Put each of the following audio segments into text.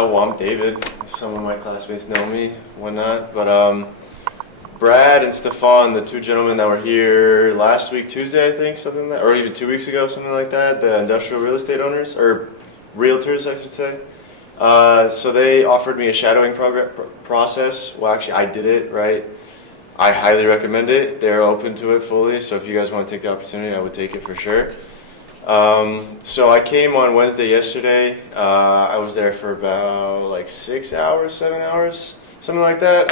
Well, I'm David. Some of my classmates know me, whatnot. But Brad and Stefan, the two gentlemen that were here last week, Tuesday, I think, something like that, or even 2 weeks ago, something like that, the industrial real estate owners, or realtors, I should say. So they offered me a shadowing process. Well, actually, I did it, right? I highly recommend it. They're open to it fully, so if you guys want to take the opportunity, I would take it for sure. So I came on Wednesday yesterday. I was there for about like 6 hours, 7 hours, something like that.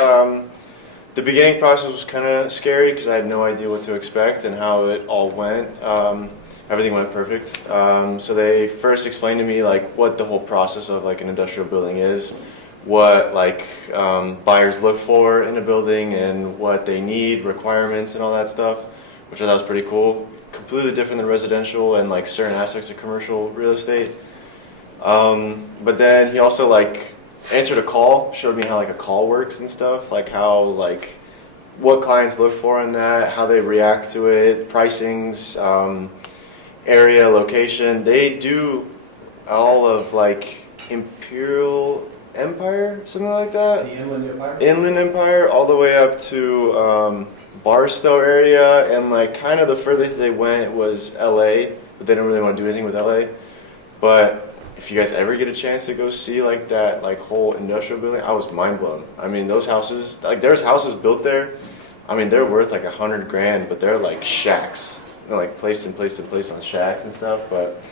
The beginning process was kind of scary because I had no idea what to expect and how it all went. Everything went perfect. So they first explained to me like what the whole process of like an industrial building is, what like buyers look for in a building and what they need, requirements and all that stuff, which I thought was pretty cool. Completely different than residential and like certain aspects of commercial real estate. But then he also like answered a call, showed me how like a call works and stuff, like how like what clients look for in that, how they react to it, pricings, area, location. They do all of like Imperial Empire, something like that. The Inland Empire? Inland Empire, all the way up to Barstow area, and like kind of the furthest they went was LA, but they don't really want to do anything with LA. But if you guys ever get a chance to go see like that like whole industrial building, I was mind blown. I mean, those houses, like there's houses built there. I mean, they're worth like $100 grand, but they're like shacks. They're like placed on shacks and stuff. But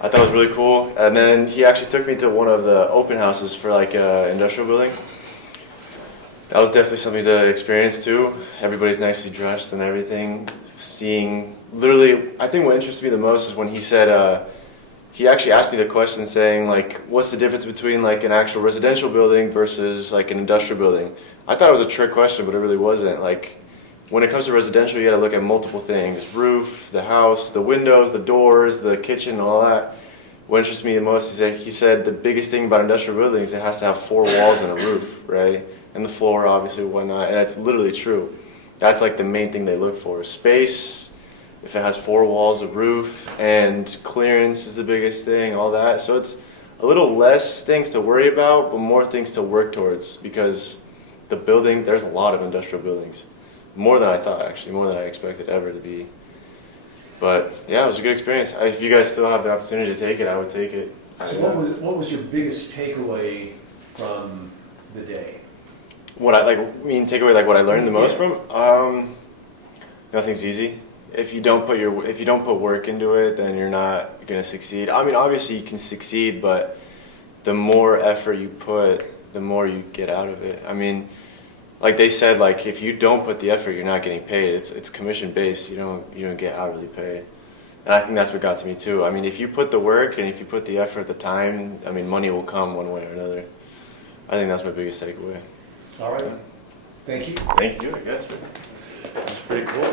I thought it was really cool. And then he actually took me to one of the open houses for like an industrial building. That was definitely something to experience too. Everybody's nicely dressed and everything. Seeing, literally, I think what interested me the most is when he said, he actually asked me the question saying like, what's the difference between like an actual residential building versus like an industrial building? I thought it was a trick question, but it really wasn't. Like, when it comes to residential, you gotta look at multiple things. Roof, the house, the windows, the doors, the kitchen, all that. What interests me the most is he said the biggest thing about industrial buildings, it has to have 4 walls and a roof, right? And the floor, obviously, whatnot. And that's literally true. That's like the main thing they look for. Space, if it has 4 walls, a roof, and clearance is the biggest thing, all that. So it's a little less things to worry about, but more things to work towards, because the building, there's a lot of industrial buildings. More than I thought, actually, more than I expected ever to be. But yeah, it was a good experience. If you guys still have the opportunity to take it, I would take it. So what was your biggest takeaway from the day? What I take away like what I learned the most from? Nothing's easy. If you don't put work into it, then you're not gonna succeed. I mean, obviously you can succeed, but the more effort you put, the more you get out of it. I mean, like they said, like if you don't put the effort, you're not getting paid. It's commission based. You don't get hourly pay. And I think that's what got to me too. I mean, if you put the work and if you put the effort, the time, I mean, money will come one way or another. I think that's my biggest takeaway. All right. Thank you. Thank you, I guess. That's pretty cool.